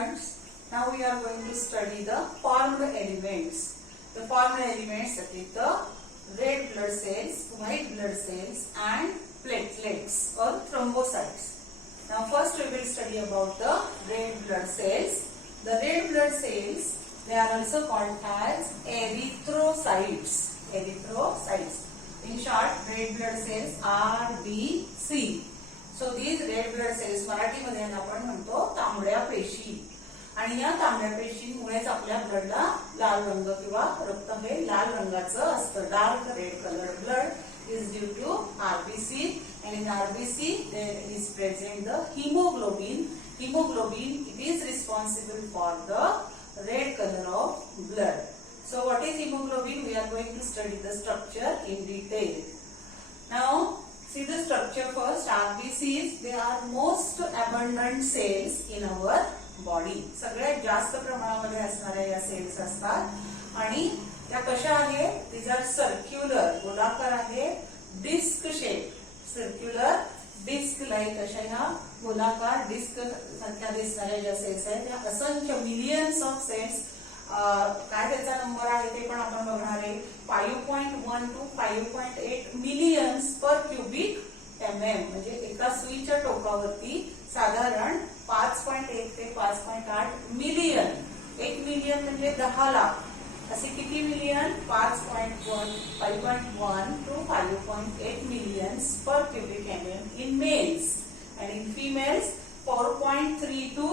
students, now we are going to study the formed elements. The formed elements that is the red blood cells, white blood cells and platelets or thrombocytes. Now first we will study about the red blood cells. The red blood cells, they are also called as erythrocytes. Erythrocytes. In short, red blood cells RBC. So these red blood cells Marathi मध्ये आपण म्हणतो तांबड्या पेशी आणि या तांबड्या पेशींमुळेच आपल्या ब्लडला लाल रंग किंवा रक्त हे लाल रंगाचं असतं. Dark red colour blood is due to RBC, and in RBC there is present the hemoglobin. Hemoglobin, it is responsible for the red color of blood. So what is hemoglobin? We are going to study the structure in detail. Now see the structure first. RBCs, they are most abundant cells in our body. सगळ्यात जास्त प्रमाणामध्ये असणाऱ्या या sales असतात आणि त्या कशा आहेत? These are circular, गोलाकार आहे, disc shape, circular disc like अशा ह्या गोलाकार डिस्क सारख्या दिसणाऱ्या ज्या सेल्स आहेत त्या असंख्य मिलियन्स ऑफ सेल्स. काय त्याचा नंबर आहे ते पण आपण बघणार आहे. 5.1 to 5.8 millions per cubic MM, म्हणजे एका सुईच्या टोकावरती साधारण 5.1 ते 5.8 मिलियन. 1 मिलियन म्हणजे 10 लाख. असे किती million? 5.1 to 5.8 millions per cubic mm in males and in females 4.3 to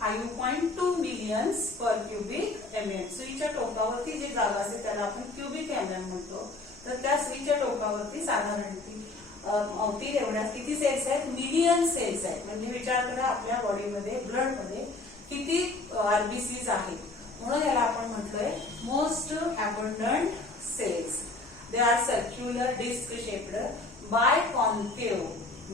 5.2 millions per cubic mm. सुईच्या टोकावरती जी जागा असते त्याला आपण क्युबिक एमएम म्हणतो. तर त्या सुईच्या टोकावरती साधारण अवती एवढ्या किती सेल्स आहेत? मिलियन सेल्स आहेत. म्हणजे विचार करा आपल्या बॉडीमध्ये ब्लड मध्ये किती आरबीसीज आहेत. म्हणून याला आपण म्हटलंय most abundant cells. They are circular disc shaped biconcave.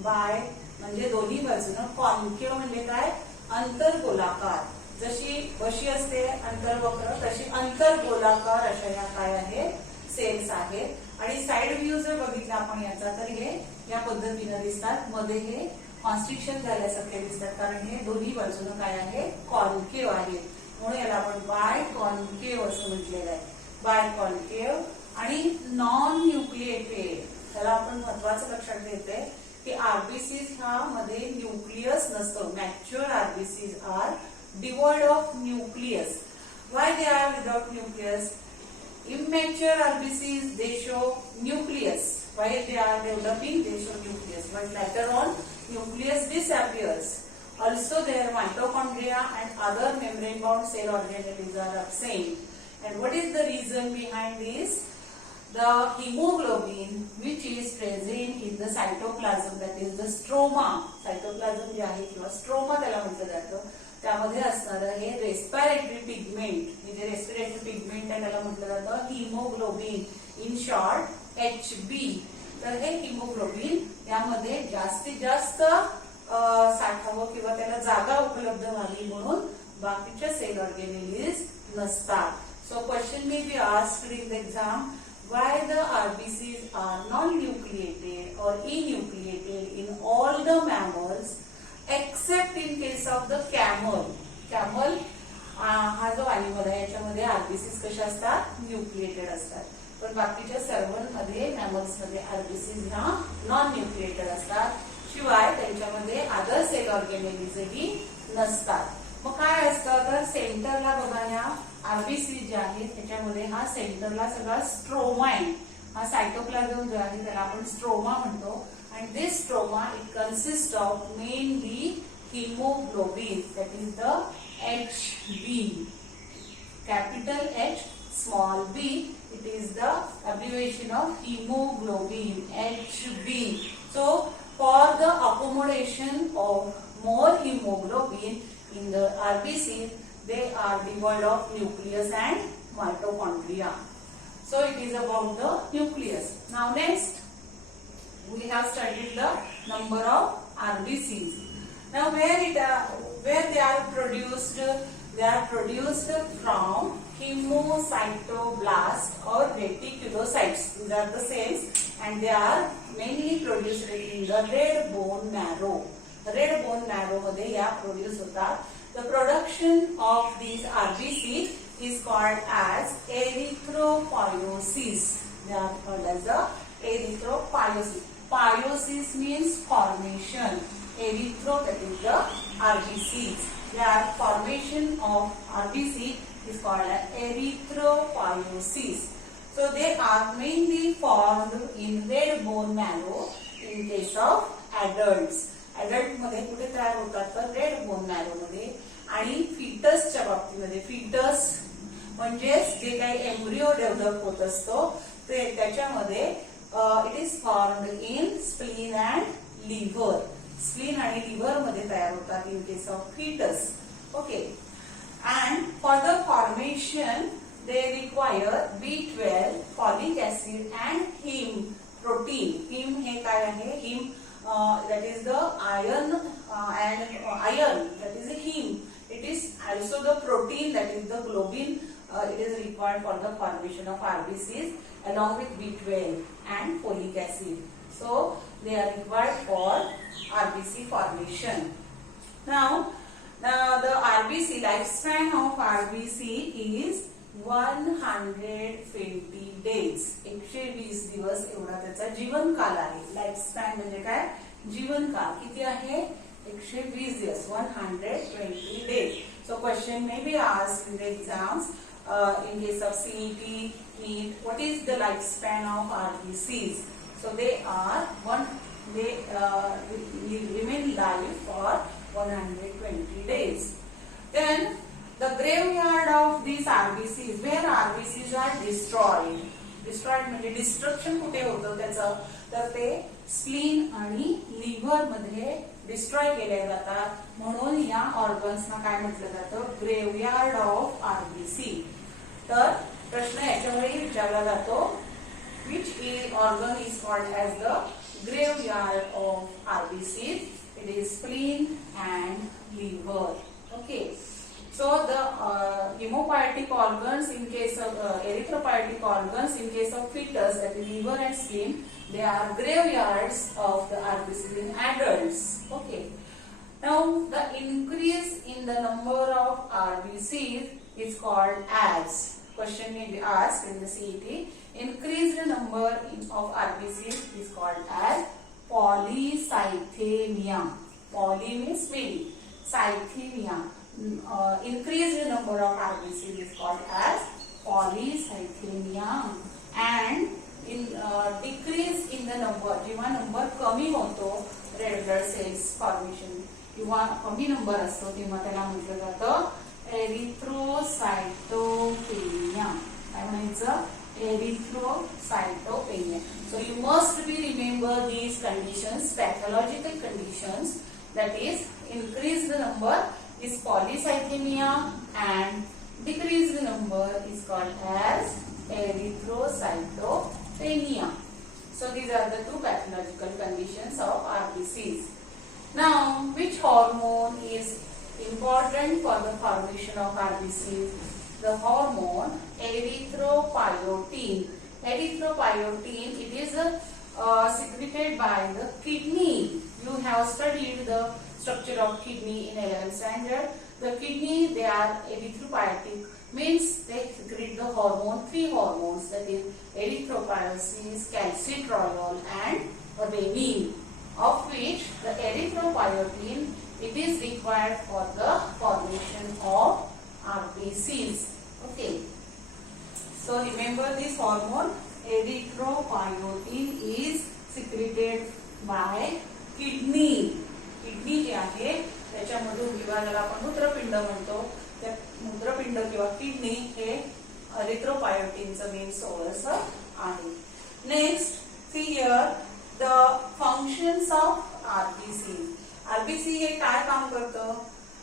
Bi म्हणजे दोन्ही बाजूनं, कॉन्केव म्हणजे काय? अंतर्गोलाकार. जशी वशी असते अंतर्वक्र तशी अंतर्गोलाकार अशा या काय आहेत? सेल्स आहेत. आणि साइड व्ह्यू जर बघितला आपण याचा तर हे या पद्धतीने दिसतात. मध्ये हे कॉन्स्ट्रिक्शन झाल्यासारखे दिसतात कारण हे दोन्ही बाजूनं काय आहे? कॉन्केव आहेत. म्हणून याला आपण बाय कॉन्केव असं म्हटलेलं आहे. बाय कॉन्केव आणि नॉन न्यूक्लिएटेड. त्याला आपण महत्वाचं लक्षात घेतोय की आरबीसीज ह्या मध्ये न्यूक्लियस नसतं. Mature RBCs are devoid of nucleus. Why they are without nucleus? Immature RBCs, they show nucleus. While they are developing, they show nucleus. But later on, nucleus disappears. Also, their mitochondria and other membrane-bound cell organelles are absent. And what is the reason behind this? The hemoglobin, which is present in the cytoplasm, that is the stroma. Cytoplasm जे आहे किंवा stroma त्याला म्हटलं जातं. त्यामध्ये असणारं हे respiratory pigment, म्हणजे respiratory pigment त्याला म्हटलं जातं हिमोग्लोबिन. In short HB. तर हे हिमोग्लोबिन यामध्ये जास्तीत जास्त साठावं किंवा त्याला जागा उपलब्ध व्हावी म्हणून बाकीच्या सेल ऑर्गेनेलिज नसतात. So question may be asked in the exam, why the RBCs are non-nucleated or enucleated in all the mammals except in case of the camel. Camel हा जो अॅनिमल आहे याच्यामध्ये आरबीसीज कशा असतात? न्यूक्लिएटेड असतात. पण बाकीच्या सर्वांमध्ये मॅमल्स मध्ये आरबीसीज ह्या नॉन न्यूक्लिएटेड असतात. शिवाय त्यांच्यामध्ये अदर सेल ऑर्गेनेलिजही नसतात. मग काय असतं तर सेंटरला बघा ह्या आरबीसी जे आहेत त्याच्यामध्ये हा सेंटरला सगळा स्ट्रोमा आहे. हा सायटोप्लाझम जो आहे त्याला आपण स्ट्रोमा म्हणतो. And this stroma, it consists of mainly hemoglobin, that is the HB. Capital H, small b, it is the abbreviation of hemoglobin, HB. So, for the accommodation of more hemoglobin in the RBC, they are devoid of nucleus and mitochondria. So, it is about the nucleus. Now, next. We have studied the number of RBCs. Now, where they are produced? They are produced from hemocytoblast or reticulocytes. These are the cells, and they are mainly produced in the red bone marrow. Red bone marrow मध्ये या produce होतात. The production of these RBC is called as erythropoiesis. They are called as the erythropoiesis. Poiesis means formation. Erythro, that is the RBCs. Their formation of RBC is called as erythropoiesis. So they are mainly formed in red bone marrow in case of adults. Adult मध्ये कुठे तयार होतात तर red bone marrow मध्ये. आणि फिटसच्या बाबतीमध्ये foetus म्हणजे जे काही एम्ब्रिओ डेव्हलप होत असतो ते त्याच्यामध्ये it is formed in spleen and liver. Spleen आणि लिव्हर मध्ये तयार होतात in case of foetus. Okay. And for the formation they require B12, folic acid and heme protein. Heme हे काय आहे? Heme that is the iron and iron, that is the heme. It is also the protein, that is the globin. It is required for the formation of RBCs along with B12 and folic acid. So they are required for RBC formation. Now the RBC lifespan of RBC is 120 days. 120 दिवस एवढा त्याचा जीवनकाल आहे. Life span म्हणजे काय? जीवनकाल किती आहे? 120 दिवस. 120 days. So question may be asked in the exams in case of CET, NEET. What is the lifespan of RBCs? So they remain live for 120 days. Then the graveyard of these RBCs, where RBCs are destroyed. Destroyed म्हणजे destruction कुठे होतं त्याचं तर ते spleen आणि liver मध्ये destroy केले जातात. म्हणून या ऑर्गन्सना काय म्हटलं जातं? Graveyard of RBC. तर प्रश्न याच्यावरही विचारला जातो. Which organ is called as the graveyard of RBCs? It is spleen and liver. Okay. So the hemopoietic organs in case of erythropoietic organs in case of fetus, that is liver and spleen, they are graveyards of the RBCs in adults. Okay. Now the increase in the number of RBCs is called as. Question may be asked in the CET. Increased number of RBCs is called as polycythemia. Poly means many. Cythemia. Increased number of RBCs is called as polycythemia. And in decrease in the number, जेव्हा number कमी होतो red blood cells formation किंवा कमी number असतो तेव्हा त्याला म्हटलं जातं एरिथ्रोसाइटोपेनिया. काय म्हणायचं? एरिथ्रोसाइटोपेनिया. So you must be remember these conditions, pathological conditions, that is increased number is polycythemia and decreased number is called as erythrocytopenia. So these are the two pathological conditions of RBCs. Now, which hormone is important for the formation of RBCs? The hormone erythropoietin. Erythropoietin, it is secreted by the kidney. You have studied the structure of kidney in 11th standard. The kidney, they are erythropoietic, means they secrete the hormone, 3 hormones, that is erythropoiesis, calcitriol and renin, of which the erythropoietin, it is required for the formation of RBCs. Okay. So remember this hormone erythropoietin is secreted by kidney. Kidney जे आहे त्याच्यामधून विभागाला आपण मूत्रपिंड म्हणतो. त्या मूत्रपिंड किंवा किडनी हे एरिथ्रोपोइएटिनचं मेन सोर्स आहे. Next, see here the functions of RBC. RBC हे काय काम करतं?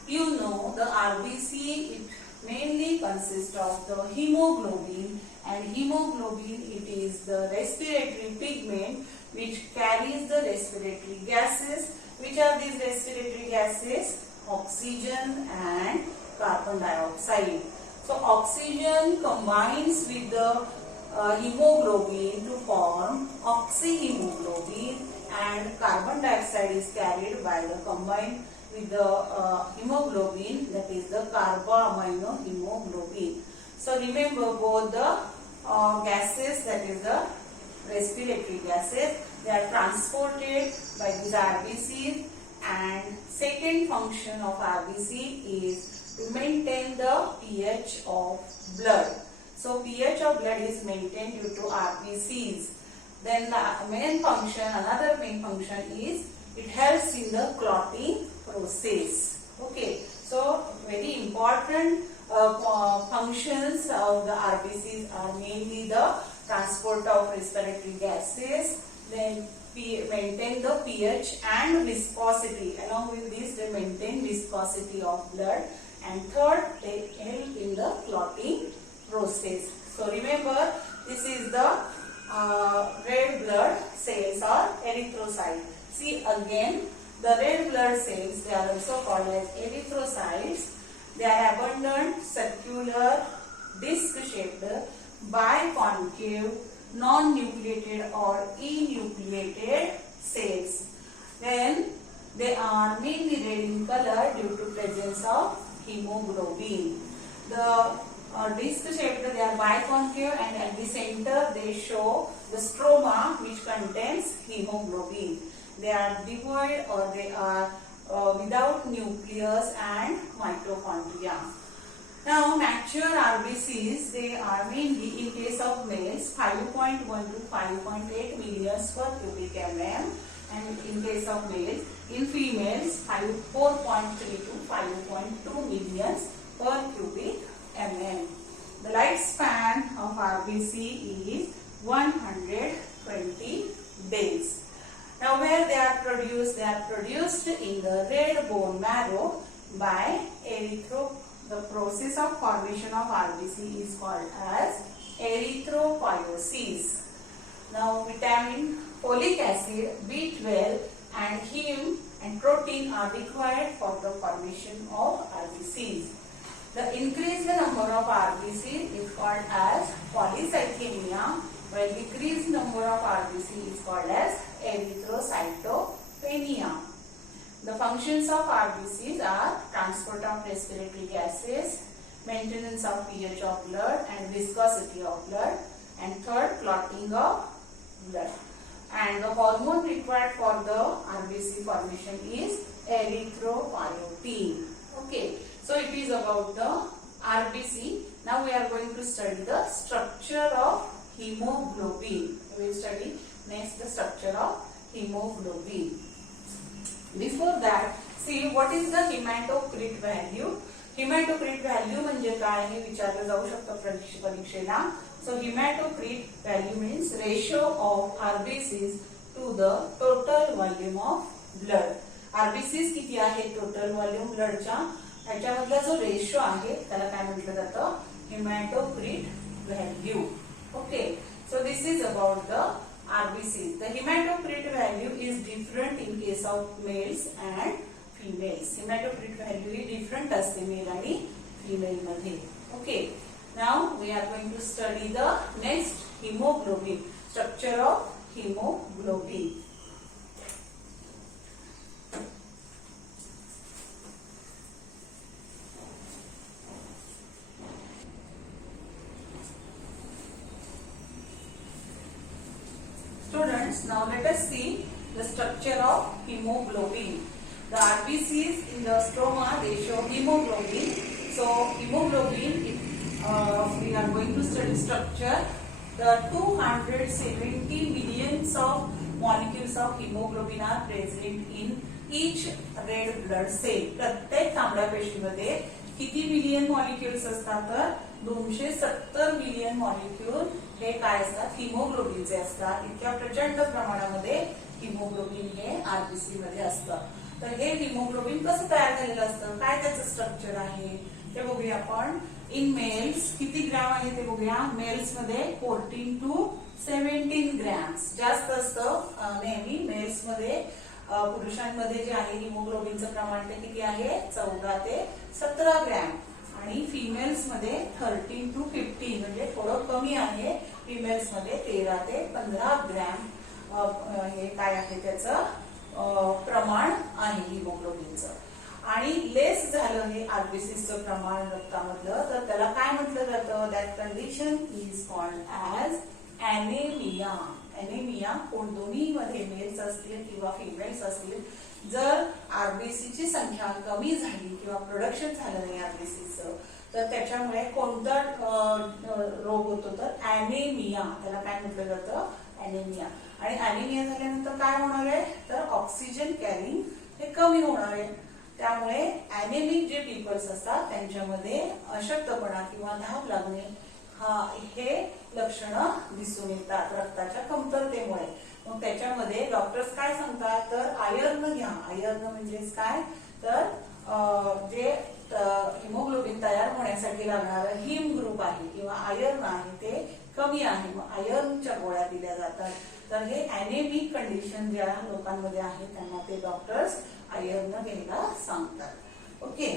You know the RBC it mainly consist of the haemoglobin, and hemoglobin, it is the respiratory pigment which carries the respiratory gases. Which are these respiratory gases? Oxygen and carbon dioxide. So oxygen combines with the hemoglobin to form oxyhemoglobin, and carbon dioxide is carried by the combined with the hemoglobin, that is the carboaminohemoglobin. So remember both the gases, that is the respiratory gases, they are transported by these RBCs, and second function of RBC is to maintain the pH of blood. So pH of blood is maintained due to RBCs. Then the main function, another main function is it helps in the clotting process. Okay, so very important functions of the RBCs are mainly the transport of respiratory gases, then maintain the pH and viscosity. Along with this, they maintain viscosity of blood, and third, they help in the clotting process. So remember, this is the red blood cells or erythrocytes. See again, the red blood cells, they are also called as erythrocytes. They are abundant, circular, disc-shaped, biconcave, non-nucleated or enucleated cells. Then they are mainly red in color due to presence of hemoglobin. The disc-shaped, they are biconcave, and at the center they show the stroma which contains hemoglobin. They are devoid or they are without nucleus and mitochondria. Now mature RBCs, they are mainly in case of males 5.1 to 5.8 millions per cubic mm, and in case of males, in females 4.3 to 5.2 millions per cubic mm. The lifespan of RBC is 120 days. Now where they are produced? They are produced in the red bone marrow by the process of formation of RBC is called as erythropoiesis. Now vitamin, folic acid, B12 and heme and protein are required for the formation of RBCs. The increased number of RBC is called as polycythemia, while decreased number of RBC is called as erythrocytopenia. The functions of RBCs are transport of respiratory gases, maintenance of pH of blood and viscosity of blood, and third, clotting of blood. And the hormone required for the RBC formation is erythropoietin. Okay, so it is about the RBC. Now we are going to study the structure of hemoglobin. We will study next the structure of hemoglobin. Before that, see what is the hematocrit value. Hematocrit value म्हणजे काय हे विचारलं जाऊ शकतं परीक्षेला. So hematocrit value means ratio of RBCs to the total volume of blood. RBCs किती आहे total volume bloodच्या, याच्यामधला जो ratio आहे त्याला काय म्हटलं जातं, hematocrit value. Okay, so this is about the RBCs. The hematocrit value is different in case of males and females. Hematocrit value is different असते mail आणि female मध्ये. Okay, now we are going to study the next hemoglobin, structure of hemoglobin. Students, now let us see the structure of hemoglobin. The RBCs in the stroma, they show hemoglobin. So hemoglobin, we are going to study structure. The 270 millions of molecules of hemoglobin are present in each red blood cell. प्रत्येक तांबड्या पेशीमध्ये किती million molecules असतात, तर 270 million molecule हे काय असतात, हिमोग्लोबिनचे असतात. इतक्या प्रचंड प्रमाणामध्ये हिमोग्लोबिन हे आरबीसी मध्ये असतं. तर हे हिमोग्लोबिन कसं तयार झालेलं असतं, काय त्याचं स्ट्रक्चर आहे ते बघूया आपण. इन मेल्स किती ग्रॅम आहे ते बघूया. मेल्स मध्ये 14 to 17 ग्रॅम्स जास्त असतं नेहमी मेल्स मध्ये. पुरुषांमध्ये जे आहे हिमोग्लोबिनचं प्रमाण ते किती आहे, 14 ते 17 ग्रॅम. आणि फिमेल्स मध्ये 13 to 15 म्हणजे थोडं कमी आहे. फिमेल्स मध्ये 13 ते 15 ग्रॅम हे काय आहे त्याचं प्रमाण आहे हिमोग्लोबिनचं. आणि लेस झालं हे आरबीसीचं प्रमाण रक्तामधलं, तर त्याला काय म्हटलं जातं? That condition is called as anaemia. Anaemia दोन्ही मध्ये मेल्स असतील किंवा फिमेल्स असतील, जर आरबीसीची संख्या कमी झाली किंवा प्रोडक्शन झालं नाही आरबीसीचं, तर त्याच्यामुळे कोणता रोग होतो? तर ॲनेमिया. त्याला काय म्हटलं जातं? ॲनेमिया. आणि ॲनेमिया झाल्यानंतर काय होणार आहे? तर ऑक्सिजन कॅरिंग हे कमी होणार आहे. त्यामुळे ॲनेमिक जे पीपल्स असतात त्यांच्यामध्ये अशक्तपणा किंवा धाप लागणे हे लक्षणं दिसून येतात रक्ताच्या कमतरतेमुळे. मग त्याच्यामध्ये डॉक्टर्स काय सांगतात? तर आयर्न घ्या. आयर्न म्हणजेच काय? तर जे हिमोग्लोबिन तयार होण्यासाठी लागणारं हिम ग्रुप आहे किंवा आयर्न आहे ते कमी आहे, मग आयर्नच्या गोळ्या दिल्या जातात. तर हे ॲनेमिक कंडिशन ज्या लोकांमध्ये आहे त्यांना ते डॉक्टर्स आयर्न घ्यायला सांगतात. Okay.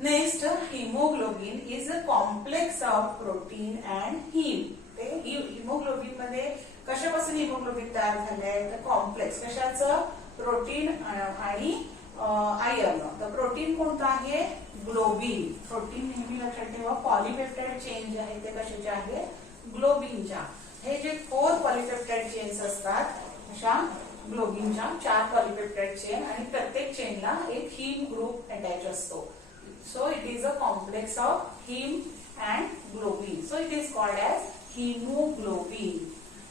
Next, haemoglobin is a complex of protein and him. ते हिमोग्लोबिन मध्ये कशापासून हिमोग्लोबिन तयार झालंय? तर कॉम्प्लेक्स. कशाचं? प्रोटीन आणि आयर्न. तर प्रोटीन कोणतं आहे? ग्लोबिन. प्रोटीन नेहमी लक्षात ठेवा, पॉलिपेप्टाइड चेन जे आहे ते कशाचे आहे? ग्लोबिनच्या. हे जे 4 पॉलिपेप्टाइड चेन्स असतात अशा ग्लोबिनच्या 4 पॉलिपेप्टाइड चेन, आणि प्रत्येक चेनला एक हिम ग्रुप अटॅच असतो. So it is a complex of heme and globin. So it is called as hemoglobin.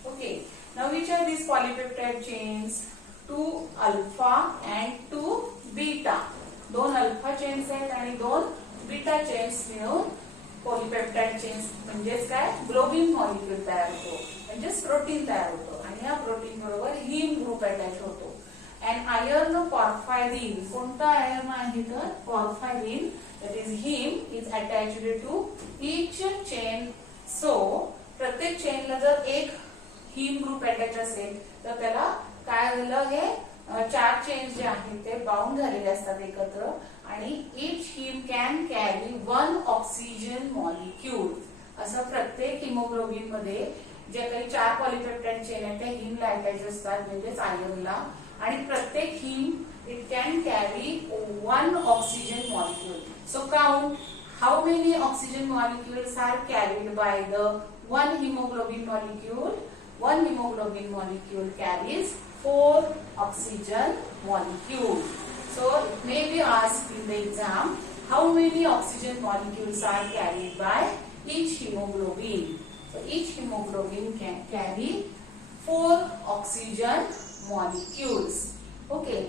Okay. Now which are these polypeptide chains? 2 alpha and 2 beta. 2 alpha chains आहेत आणि 2 beta chains मिळून polypeptide chains म्हणजेच काय? Globin molecule तयार होतो, म्हणजेच protein तयार होतो. आणि या प्रोटीन बरोबर हिम ग्रुप अटॅच होतो. And iron porphyrin. कोणता आयर्न आहे? तर porphyrin, that is haem, is attached to each chain. So प्रत्येक चेनला जर एक हिम ग्रुप अटॅच असेल तर त्याला काय झालं? हे 4 चेन्स जे आहेत ते बाउंड झालेले असतात एकत्र, आणि each him can carry 1 oxygen molecule. असं प्रत्येक हिमोग्लोबिन मध्ये जे काही 4 पॉलिपेप्टाइड चेन आहेत त्या हिमला अटॅच असतात, म्हणजेच आयर्नला. आणि प्रत्येक him it can carry 1 oxygen molecule. So count how many oxygen molecules are carried by the one hemoglobin molecule? One hemoglobin molecule carries 4 oxygen molecules. So it may be asked in the exam, how many oxygen molecules are carried by each hemoglobin? So each hemoglobin can carry 4 oxygen molecules. Okay.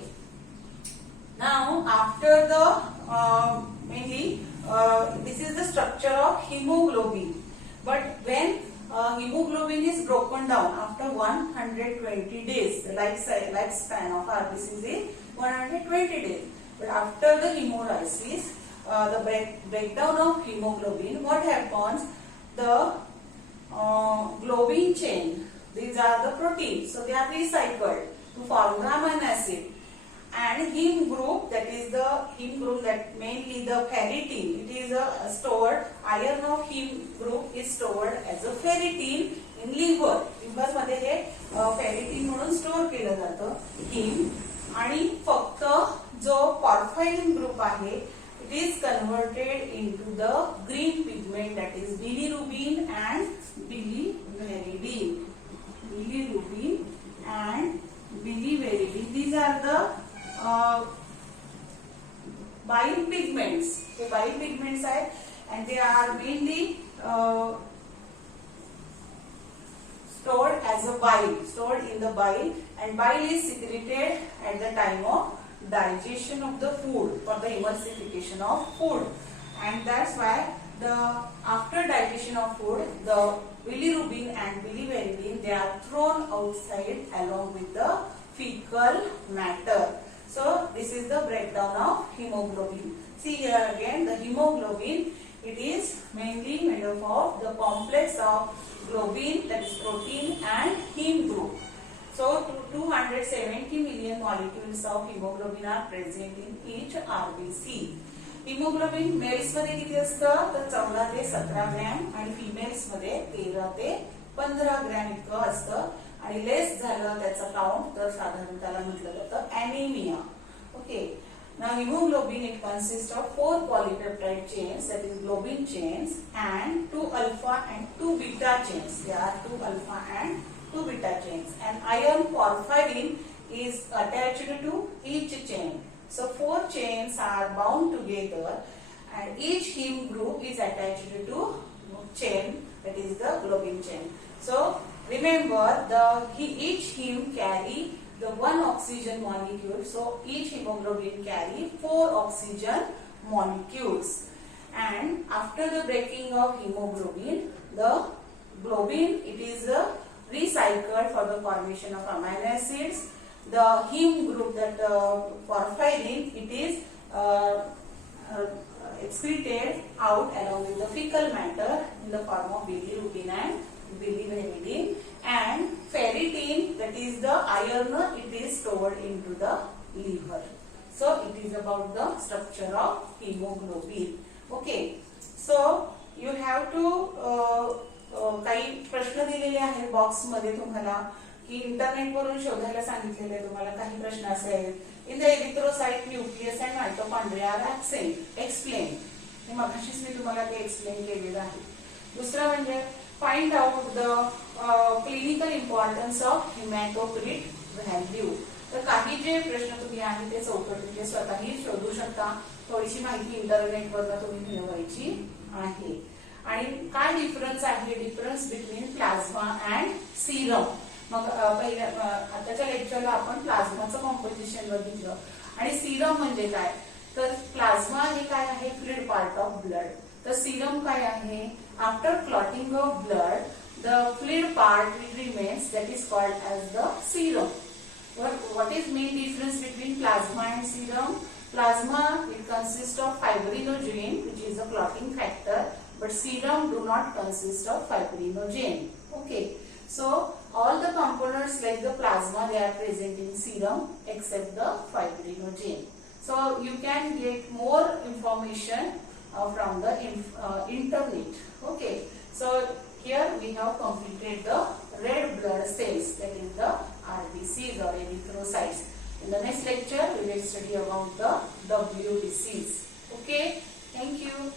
Now after the mainly this is the structure of hemoglobin. But when hemoglobin is broken down after 120 days, the lifespan of RBC is 120 days. But after the hemolysis, the breakdown of hemoglobin, what happens? The globin chain, these are the proteins, so they are recycled to form the amino acid. And heme group, that is the heme group that mainly the ferritin, it is stored, iron of heme group is stored as a ferritin in liver. liver मध्ये हे ferritin म्हणून store केलं जातं heme. आणि फक्त जो porphyrin group आहे it is converted into the green pigment, that is bilirubin and biliveridin. Bilirubin and biliveridin, these are the bile pigments. The bile pigments are, and they are mainly stored as a bile, stored in the bile, and bile is secreted at the time of digestion of the food, for the emulsification of food. And that's why the after digestion of food, the bilirubin and biliveridin, they are thrown outside along with the fecal matter. So this is the breakdown of hemoglobin. See here again, the hemoglobin, it is mainly made up of the complex of globin, that is protein, and heme group. So 270 million molecules of hemoglobin are present in each RBC. Hemoglobin males मध्ये किती असतं? तर 14 ते 17 gram, आणि females मध्ये 13 ते 15 gram इतकं असतं. आणि लेस झालं त्याचं काउंट तर साधारण त्याला म्हटलं जातं anaemia. Okay. Now hemoglobin, it consists of 4 polypeptide chains, that is globin chains, and 2 alpha and 2 beta chains. There are 2 alpha and 2 beta chains, and iron porphyrin is attached to each chain. So 4 chains are bound together, and each heme group is attached to chain, that is the globin chain. So remember, each heme carry the 1 oxygen molecule. So each hemoglobin carry 4 oxygen molecules, and after the breaking of hemoglobin, the globin, it is recycled for the formation of amino acids. The heme group, that porphyrin, it is excreted out along with the fecal matter in the form of bilirubin and biliverdin, and ferritin, that is the iron, it is stored into the liver. So it is about the structure of hemoglobin. Okay, so you have to काही प्रश्न दिलेले आहेत box मध्ये तुम्हाला, की internet वरून शोधायला सांगितलेले तुम्हाला काही प्रश्न असे आहेत. In the erythrocyte nucleus and mitochondria are absent, explain. हे मगाशीच मी तुम्हाला ते एक्सप्लेन केलेलं आहे. दुसरं म्हणजे find out the clinical importance of haematocrit value. तर काही जे प्रश्न तुम्ही आहे ते चौकटीचे स्वतःही शोधू शकता. थोडीशी माहिती इंटरनेटवरून तुम्ही मिळवायची आहे. आणि काय डिफरन्स आहे, difference between plasma and serum. मग पहिल्या आताच्या लेक्चरला आपण प्लाझ्माचं कॉम्पोजिशन बघितलं, आणि सिरम म्हणजे काय, तर प्लाझ्मा हे काय आहे, फ्लुइड पार्ट ऑफ ब्लड. तर सिरम काय आहे, after clotting of blood the fluid part remains, that is called as the serum. What is main difference between plasma and serum? Plasma, it consists of fibrinogen, which is a clotting factor, but serum do not consist of fibrinogen. Okay, so all the components like the plasma, they are present in serum except the fibrinogen. So you can get more information from the internet. Okay, so here we have completed the red blood cells, that is the RBCs or erythrocytes. In the next lecture we will study about the WBCs. Okay, thank you.